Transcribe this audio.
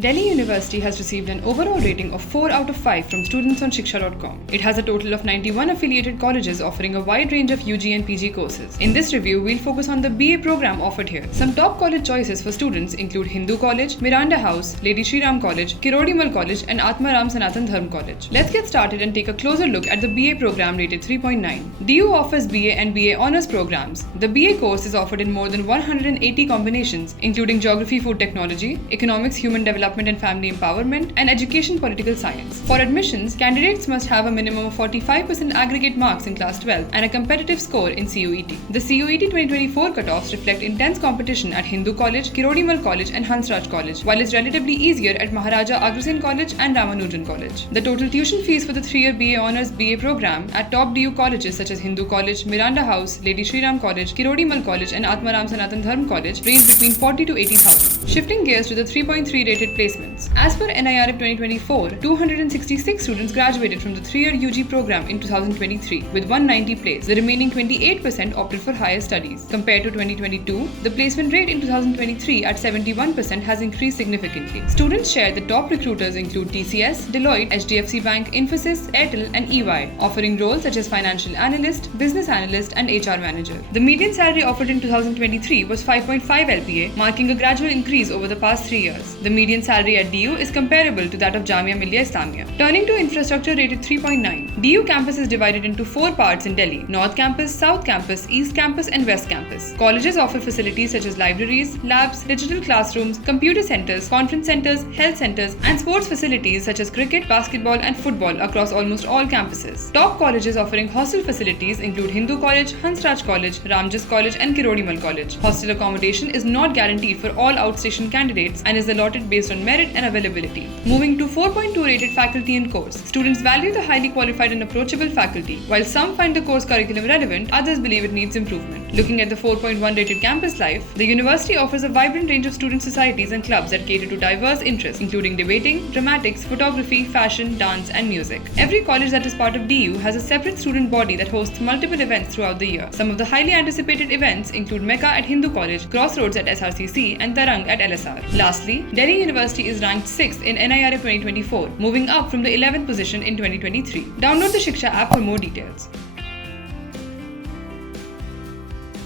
Delhi University has received an overall rating of 4 out of 5 from students on Shiksha.com. It has a total of 91 affiliated colleges offering a wide range of UG and PG courses. In this review, we'll focus on the BA program offered here. Some top college choices for students include Hindu College, Miranda House, Lady Shri Ram College, Kirodimal College and Atmaram Sanatan Dharm College. Let's get started and take a closer look at the BA program rated 3.9. DU offers BA and BA Honours programs. The BA course is offered in more than 180 combinations, including Geography Food Technology, Economics Human Development and Family Empowerment, and Education Political Science. For admissions, candidates must have a minimum of 45% aggregate marks in Class 12 and a competitive score in CUET. The CUET 2024 cutoffs reflect intense competition at Hindu College, Kirodimal College and Hansraj College, while it's relatively easier at Maharaja Agrasen College and Ramanujan College. The total tuition fees for the 3-year BA Honours BA program at top DU colleges such as Hindu College, Miranda House, Lady Shri Ram College, Kirodimal College and Atmaram Sanatan Dharm College range between 40 to 80,000. Shifting gears to the 3.3 rated placements. As per NIRF 2024, 266 students graduated from the 3-year UG program in 2023 with 190 placed. The remaining 28% opted for higher studies. Compared to 2022, the placement rate in 2023 at 71% has increased significantly. Students share the top recruiters include TCS, Deloitte, HDFC Bank, Infosys, Airtel and EY, offering roles such as financial analyst, business analyst and HR manager. The median salary offered in 2023 was 5.5 LPA, marking a gradual increase over the past 3 years. The median salary at DU is comparable to that of Jamia Millia Islamia. Turning to infrastructure rated 3.9, DU campus is divided into 4 parts in Delhi: North Campus, South Campus, East Campus and West Campus. Colleges offer facilities such as libraries, labs, digital classrooms, computer centers, conference centers, health centers and sports facilities such as cricket, basketball and football across almost all campuses. Top colleges offering hostel facilities include Hindu College, Hansraj College, Ramjas College and Kirodimal College. Hostel accommodation is not guaranteed for all outstation candidates and is allotted based on merit and availability. Moving to 4.2 rated faculty and course. Students value the highly qualified and approachable faculty. While some find the course curriculum relevant, others believe it needs improvement. Looking at the 4.1 rated campus life, the university offers a vibrant range of student societies and clubs that cater to diverse interests, including debating, dramatics, photography, fashion, dance and music. Every college that is part of DU has a separate student body that hosts multiple events throughout the year. Some of the highly anticipated events include Mecca at Hindu College, Crossroads at SRCC and Tarang at LSR. Lastly, Delhi University is ranked 6th in NIRF 2024, moving up from the 11th position in 2023. Download the Shiksha app for more details.